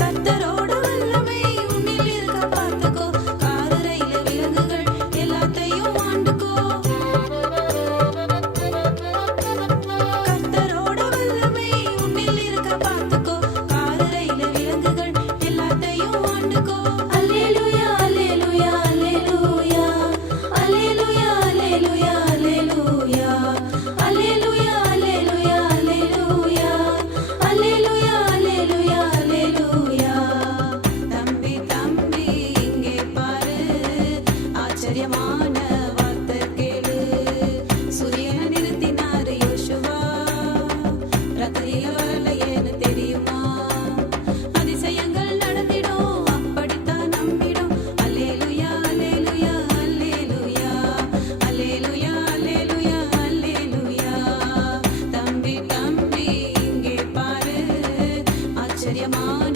கத்தரோடு ஆச்சரியமான வார்த்தை கேளு. சூரியனை நிறுத்தினாரு யோசுவா. ரத்தையில வரல ஏன்னு தெரியுமா? அதிசயங்கள் நடந்திடும் அப்படித்தான் நம்பிடும் அல்லேலுயா அல்லேலுயா அல்லேலுயா. அல்லேலுயா அல்லேலுயா அல்லேலுயா. தம்பி தம்பி இங்கே பாரு. ஆச்சரியமான